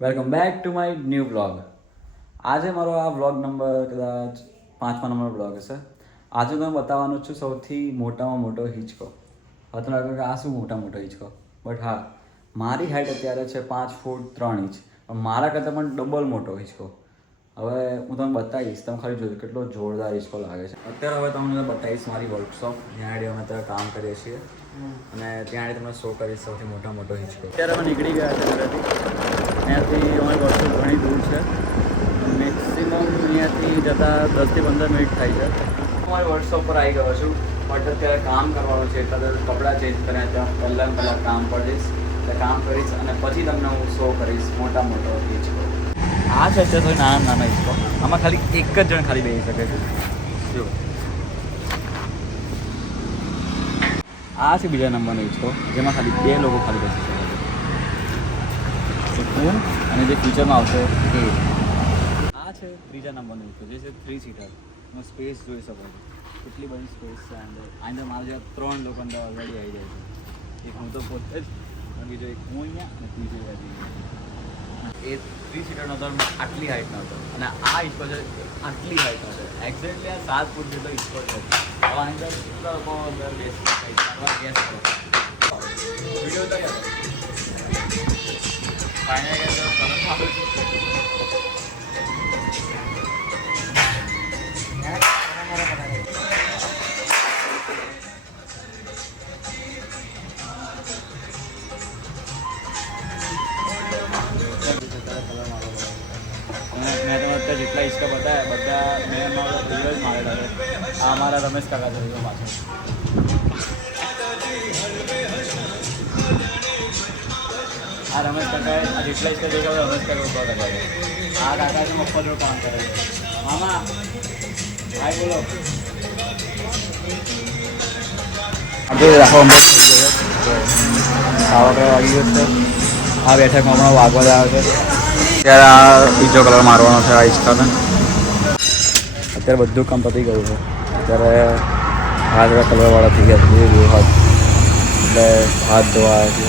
Welcome back to my new blog. આજે મારો આ બ્લોગ નંબર કદાચ 5મા નંબર બ્લોગ હશે. આજે હું બતાવવાનું છું સૌથી મોટામાં મોટો હિંચકો. હવે તમને લાગે કે આ શું મોટો હિંચકો, બટ હા, મારી હાઇટ અત્યારે છે 5 ફૂટ 3 ઇંચ, પણ મારા કરતાં પણ ડબલ મોટો હિંચકો. હવે હું તમને બતાવીશ, તમે ખાલી જોજો કેટલો જોરદાર હિંચકો લાગે છે. અત્યારે હવે તમને બતાવીશ મારી વર્કશોપ, જ્યાં આગળ અમે અત્યારે કામ કરીએ છીએ, અને ત્યાં આગળ તમને શો કરીશ સૌથી મોટો હિંચકો. અત્યારે અમે નીકળી ગયા છે ઘરેથી. અહીંયાથી અમારી વર્કશોપ ઘણી દૂર છે, મેક્સિમમ અહીંયાથી જતાં 10 થી 15 મિનિટ થાય છે. હું મારી વર્કશોપ પર આવી ગયો છું, બટ અત્યારે કામ કરવાનું છે, એટલે કપડાં ચેન્જ કરીને ત્યાં પહેલાં કામ પર જઈશ, એટલે કામ કરીશ અને પછી તમને હું શો કરીશ મોટો હિંચકો. આ છે અત્યારે તો નાના હિંચકો, આમાં ખાલી એક જ જણ ખાલી બેસી શકે છે. જો આ છે બીજા નંબરનો હિંચકો, જેમાં ખાલી 2 લોકો ખાલી બેસી શકે છે, હું અને જે ફ્યુચરમાં આવશે એ. આ છે ત્રીજા નંબરનો હિંચકો, જે છે 3 સીટર. એમાં સ્પેસ જોઈ શકો છો, કેટલી બધી સ્પેસ છે અંદર મારા જેવા 3 લોકો અંદર ઓલરેડી આવી જાય છે. એક હું તો પોતે જ, અને બીજો એક હું અહીંયા અને ત્રીજો એ 3 સીટરનો હતો, આટલી હાઇટનો હતો, અને આ હિંચકો છે આટલી હાઇટનો છે. એક્ઝેક્ટલી આ 7 ફૂટ જેટલો હિંચકો છે. હવે અંદર કેટલા લોકો અંદર બેસી ગેસ કરો વિડીયો તૈયાર ફાઇનલ ગેસ કરો સારું છે. મેં તમને અત્યારે જેટલા હિંચકા બતાવ્યા બધા મેં અમારો વિડીયો જ મારેલા છે. આ અમારા રમેશ કાકા છે વિડીયો પાછળ. આ રમેશ કાકાએ આ જેટલા હિંચકા જોઈ રમેશ કાકા ઉભા કર્યા છે. આ કાકા છે મફત જોડે કામ કરે છે. મામા ભાઈ બોલો. આપણે રાખો અમૃત થઈ ગયો છે. ખાવા વાગી ગયો છે. આ બેઠકમાં હમણાં વાગવા જ આવે છે. અત્યારે આ બીજો કલર મારવાનો છે આ હિંચકાને. અત્યારે બધું કામ પતી ગયું છે. અત્યારે હાથ કલરવાળા થઈ ગયા છે, હાથ એટલે હાથ ધોવા છે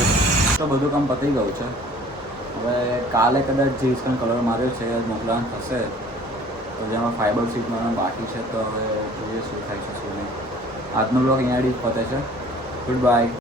તો બધું કામ પતી ગયું છે. હવે કાલે કદાચ જે હિંચકાનો કલર માર્યો છે એ મોકલવાનું થશે, તો જેમાં ફાઇબર સીટમાં બાકી છે, તો હવે જોઈએ શું થાય છે શું નહીં. આજનો બ્લોગ અહીંયા પતે છે. Good bye.